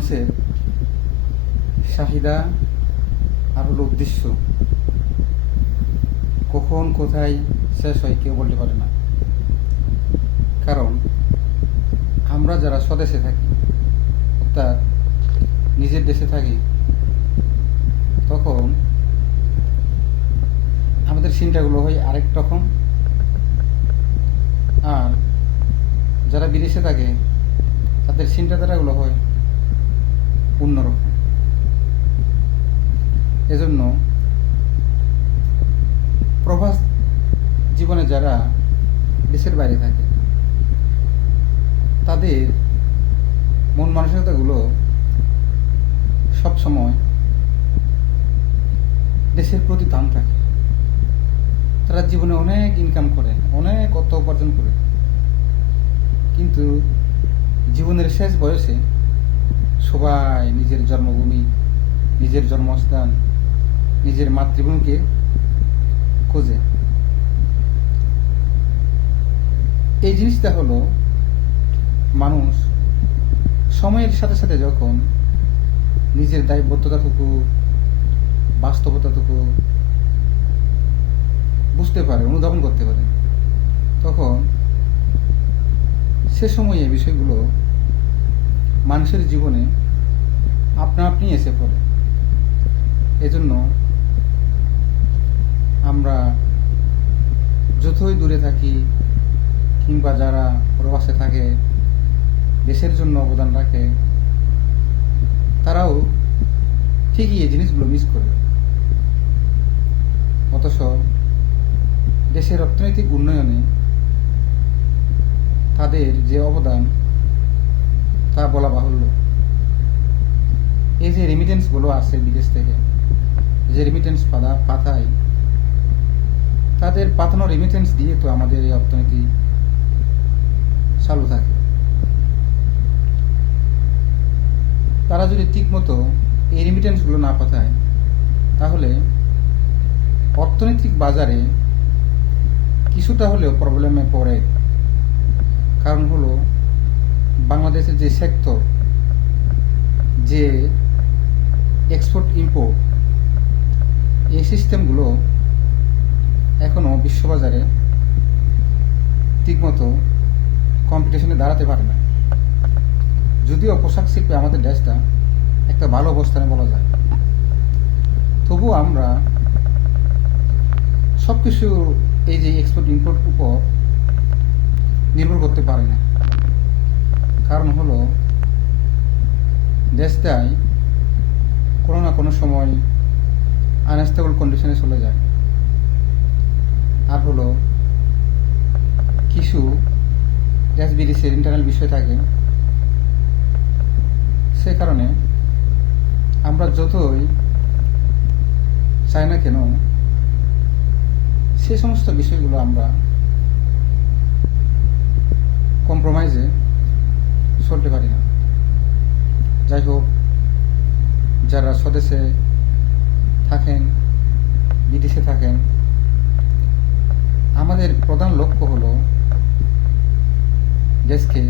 মানুষের চাহিদা আর হলো উদ্দেশ্য। কখন, কোথায় শেষ হয় কেউ বলতে পারে না। কারণ আমরা যারা স্বদেশে থাকি, অর্থাৎ নিজের দেশে থাকি, তখন আমাদের চিন্তাগুলো হয় আরেক রকম। আর যারা বিদেশে থাকে, তাদের চিন্তাধারাগুলো হয় অন্যরকম এজন্য প্রবাস জীবনে যারা দেশের বাইরে থাকে, তাদের মন মানসিকতাগুলো সবসময় দেশের প্রতি টান থাকে। তারা জীবনে অনেক ইনকাম করে, অনেক অর্থ উপার্জন করে। কিন্তু জীবনের শেষ বয়সে সবাই নিজের জন্মভূমি, নিজের জন্মস্থান, নিজের মাতৃভূমিকে খোঁজে। এই জিনিসটা হলো মানুষ সময়ের সাথে সাথে যখন নিজের দায়বদ্ধতাটুকু, বাস্তবতাটুকু বুঝতে পারে, অনুধাবন করতে পারে, তখন সে সময়ে বিষয়গুলো মানুষের জীবনে আপনা আপনি এসে পড়ে। এজন্য আমরা যতই দূরে থাকি কিংবা যারা প্রবাসে থাকে, দেশের জন্য অবদান রাখে, তারাও ঠিকই এই জিনিসগুলো মিস করে অথচ দেশের অর্থনৈতিক উন্নয়নে তাদের যে অবদান তা বলা বাহুল্য। এই যে রেমিটেন্সগুলো আসে বিদেশ থেকে, যে রেমিটেন্স পাতা পাঠায়, তাদের পাঠানো রেমিটেন্স দিয়ে তো আমাদের এই অর্থনীতি চালু থাকে। তারা যদি ঠিকমতো এই রেমিটেন্সগুলো না পাঠায়, তাহলে অর্থনৈতিক বাজারে কিছুটা হলেও প্রবলেমে পড়ে। কারণ হলো বাংলাদেশের যে সেক্টর যে এক্সপোর্ট ইম্পোর্ট এই সিস্টেমগুলো এখনও বিশ্ববাজারে ঠিকমতো কম্পিটিশনে দাঁড়াতে পারে না। যদিও পোশাক শিল্পে আমাদের দেশটা একটা ভালো অবস্থানে বলা যায়। তবুও আমরা সব কিছু এই যে এক্সপোর্ট ইম্পোর্ট উপর নির্ভর করতে পারি না। কারণ হলো, দেশটাই কোনো না কোনো সময় আনস্টেবল কন্ডিশনে চলে যায়। আর হলো, কিছু দেশ বিদেশের ইন্টারনাল বিষয় থাকে, সে কারণে আমরা যতই চাই না কেন, সে সমস্ত বিষয়গুলো আমরা কম্প্রোমাইজে চলতে পারি না। যাই হোক, যারা স্বদেশে থাকেন, বিদেশে থাকেন, আমাদের প্রধান লক্ষ্য হলো দেশকে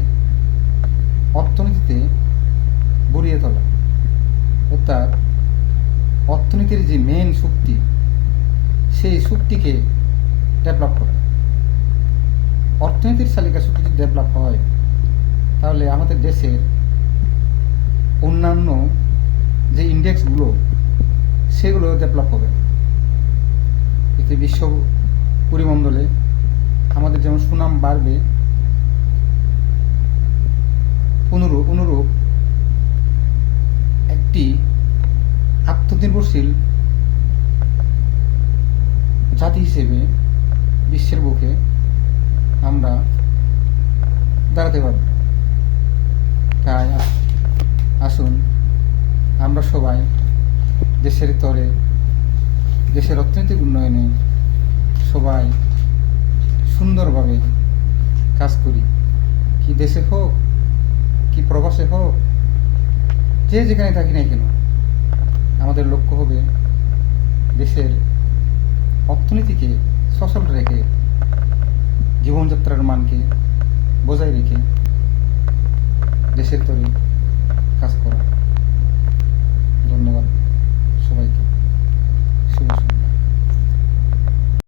অর্থনীতিতে গড়িয়ে তোলা। অর্থাৎ অর্থনীতির যে মেন শক্তি, সেই শক্তিকে ডেভেলপ করা। অর্থনীতির চালিকা শক্তি যদি ডেভেলপ হয় তাহলে আমাদের দেশের অন্যান্য যে ইন্ডেক্সগুলো, সেগুলো ডেভেলপ হবে। এতে বিশ্ব পরিমণ্ডলে আমাদের যেমন সুনাম বাড়বে, অনুরূপ অনুরূপ একটি আত্মনির্ভরশীল জাতি হিসেবে বিশ্বের বুকে আমরা দাঁড়াতে পারব। তাই আসুন, আমরা সবাই দেশের তরে, দেশের অর্থনৈতিক উন্নয়নে সবাই সুন্দরভাবে কাজ করি। কি দেশে হোক, কি প্রবাসে হোক, যে যেখানে থাকি না কেন, আমাদের লক্ষ্য হবে দেশের অর্থনীতিকে সচল রেখে, জীবনযাত্রার মানকে বজায় রেখে দেশের তৈরি কাজ করা। ধন্যবাদ সবাইকে। শুভ সন্ধ্যা।